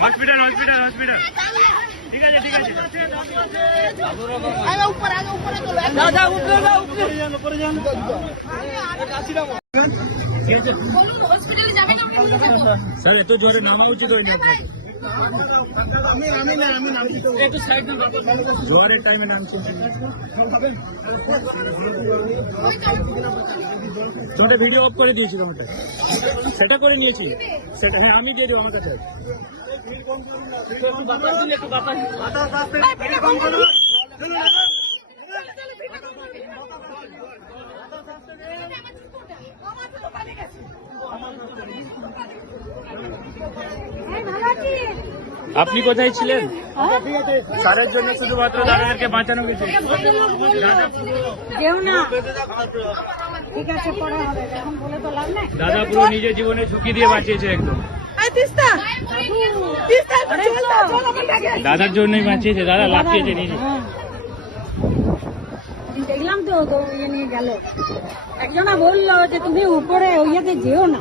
hospital hospital hospital ठीक है ठीक है सर এত জোরে নামা উচিত হয়নি জোয়ারের টাইমে নামছে তোমাদের ভিডিও অফ করে দিয়েছিল আমাকে সেটা করে নিয়েছি সেটা হ্যাঁ আমি দিয়ে দেবো আমার কাছে আপনি কোথায় ছিলেন স্যারের জন্য শুধুমাত্র দাদাদেরকে বাঁচানো গেছে দাদা পুরো নিজের জীবনে ঝুঁকি দিয়ে বাঁচিয়েছে একদম দাদার জন্যই বাঁচিয়েছে দাদা লাফিয়েছে নিজে দেখলাম তো ইয়ে নিয়ে গেল একজনা বললো যে তুমি উপরে ওইয়াতে যেও না